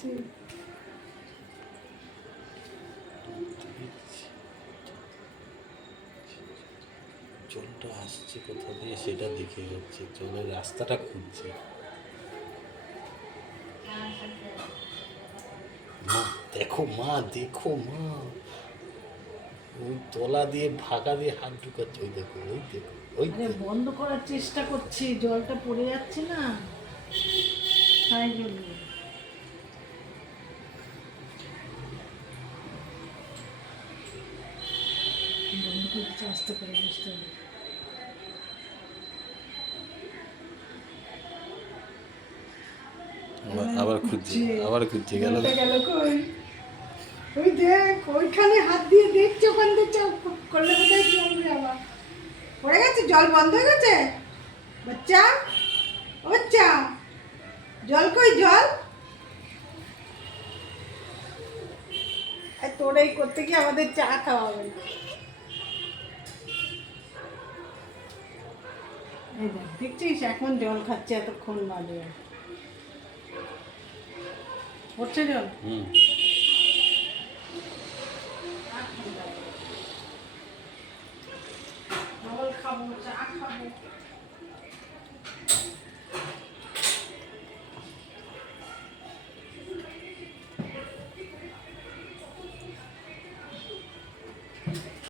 দিচ্ছে। জলটা আসছে কোথা দিয়ে সেটা দেখে হচ্ছে, জলের রাস্তাটা খুঁজছে। মা দেখো, মা দেখো, মা ওই তলা দিয়ে ফাঁকা দিয়ে হাত ঢুকাচ্ছে। ওই দেখো, ওই দেখো, ওই আরে দেখো। বন্ধ করার চেষ্টা করছি, জলটা পড়ে যাচ্ছে না, তাই জন্য। বন্ধ করতে আস্তে করে বুঝতে হবে। আবার খুঁজছে, আবার খুঁজছে, গেল। জলটা গেল কই? ওই দেখ, ওইখানে হাত দিয়ে দেখছে, ওখান দিয়ে চাপ করলে বোধহয় চলবে। আবার পড়ে গেছে, জল বন্ধ হয়ে গেছে। বাচ্চা, ও বাচ্চা, জল কই জল? আর তোর এই করতে গিয়ে আমাদের চা খাওয়াবে। এই দেখ, দেখছিস এখন জল খাচ্ছে, এতক্ষণ বাদে পড়ছে জল। হুম। জল খাবো, চা খাবো।